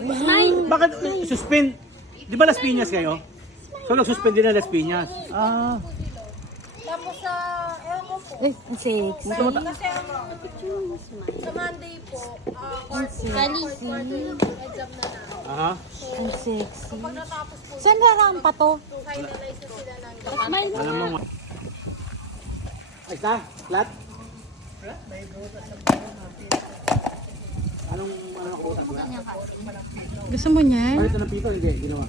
Bakit suspend? Di ba Las Piñas kayo? So nag-suspend din na Las Piñas. Ah. Tapos sa, ewan ko po. Uy, ang sexy. Kasi sa Monday po, fourth quarter exam na na. Aha. Ang sexy. Pag natapos po, Saan narampa to? finalize na sila ng Alam mo. Ay, sa? Flat? Anong nakabutas mo? Gusto mo niyan? Bakit ito ng pito? Hindi, ginawa.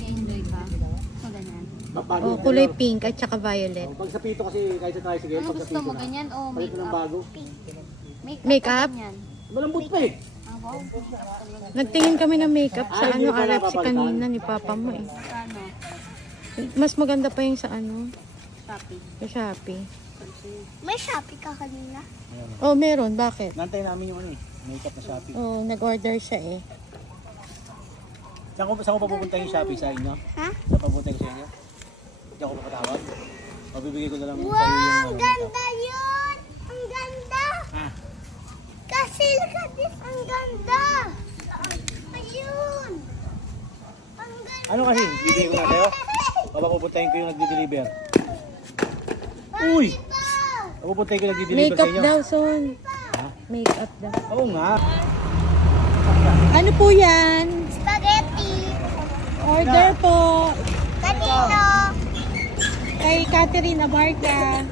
Bago. Oh, kulay pink at saka violet. Pag sa pito kasi kahit sa tayo, sige, pag sa Gusto pito mo na. ganyan o Palit mo ng bago. Makeup? Ganyan. Malambot pa eh. Ah, wow. Nagtingin kami ng makeup sa Ay, hindi ano, pa RFC napapalitan. kanina ni Papa mo eh. Ano? Mas maganda pa yung sa ano, Shopee. sa Shopee. May Shopee ka kanina? Oh, meron. Bakit? Nantay namin yung ano eh. Makeup na Shopee. Oh, nag-order siya eh. Saan ko papupunta yung Shopee sa inyo? Ha? Saan papupunta ko sa inyo? Hindi ako papatawag. Mabibigay ko na lang sa iyo yung ano. Ganda yun! Ang ganda! Ah, Kasi kadis ang ganda! Ayun! Ang ganda! ano kasi? Bibigay ko na sa'yo? Papapupuntahin ko yung nagdi-deliver. Uy! Papupuntahin ko yung nagdi-deliver sa Makeup inyo. daw, son. Ha? Makeup daw. Oo nga. Ano po yan? Spaghetti! Order po Kanino? kay Catherine Abarca.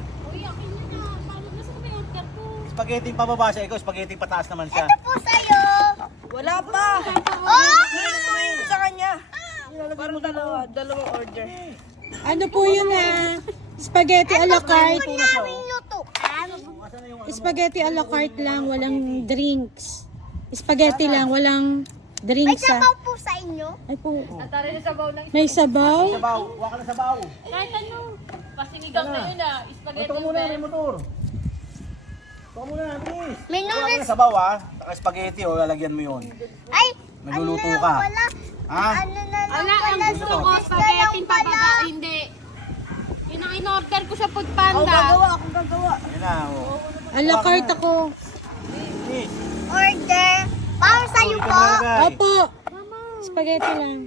Spaghetti pababa siya. Ikaw, spaghetti pataas naman siya. Ito po sa'yo! Wala pa! Oh! Ituin ko sa kanya. Parang dalawang order. Ano po yun ha? Spaghetti a la carte. Naming lutuan! Spaghetti a la carte lang, walang drinks. Spaghetti lang, walang May drinks ha. sabaw po sa inyo? Ay po. Tara na sabaw lang. May sabaw? Sabaw. Huwag ka na sabaw. Kahit ano, pasinigang na yun ah. Spaghetti. Ito ka muna, may motor. Ito ka muna, please. May Huwag ka noodles. na sabaw ha. Saka spaghetti o, lalagyan mo yun. Ay! Nagluluto ano na lang ka. Wala. Ha? Ano na lang Wala, ang pala, gusto ko, noodles na spaghetti lang pala. pababa. Hindi. Yun ang in-order ko sa Food Panda. Akong gagawa. Ayun na, o. A la carte ako. Please. Order. Para sa'yo Ikaw po. malagay. Opo. Spaghetti lang.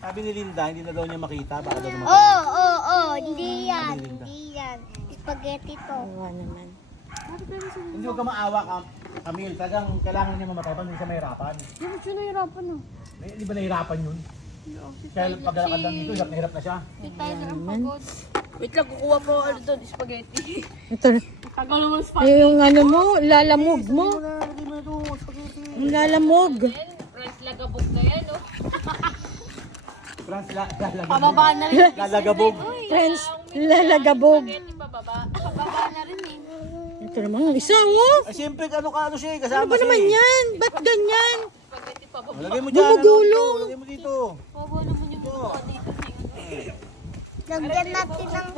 Sabi ni Linda, hindi na daw niya makita. Baka daw naman. Oo. Hindi yan. Hindi yan. Spaghetti to. Awa naman. Hindi huwag ka maawa ka. Camille, talagang kailangan niya mamatay pa, hindi siya mahirapan. Hindi siya nahirapan ah. Di ba nahirapan yun? Kaya paglalakad lang dito, hirap na siya. Hindi tayo na ang pagod. Wait lang, kukuha po ano doon, spaghetti. Ito. Tagal naman Ay, yung ano mo, lalamog mo. Hindi mo na ito, spaghetti. Yung lalamog. Rice lagabog na yan, oh. Franz, lalagabog. Pababa na rin. Lalagabog. Friends, lalagabog. Spaghetti pababa. Pababa na rin eh. Ito naman, ang isa oh. Ay, siyempre, ano siya eh, Ano kasama ba siya naman eh. yan? Ba't ganyan? Spaghetti pababa. Lagay mo dyan, Gumugulong. Lagay mo dito. Pababa naman yung mga dito. Lagyan natin ng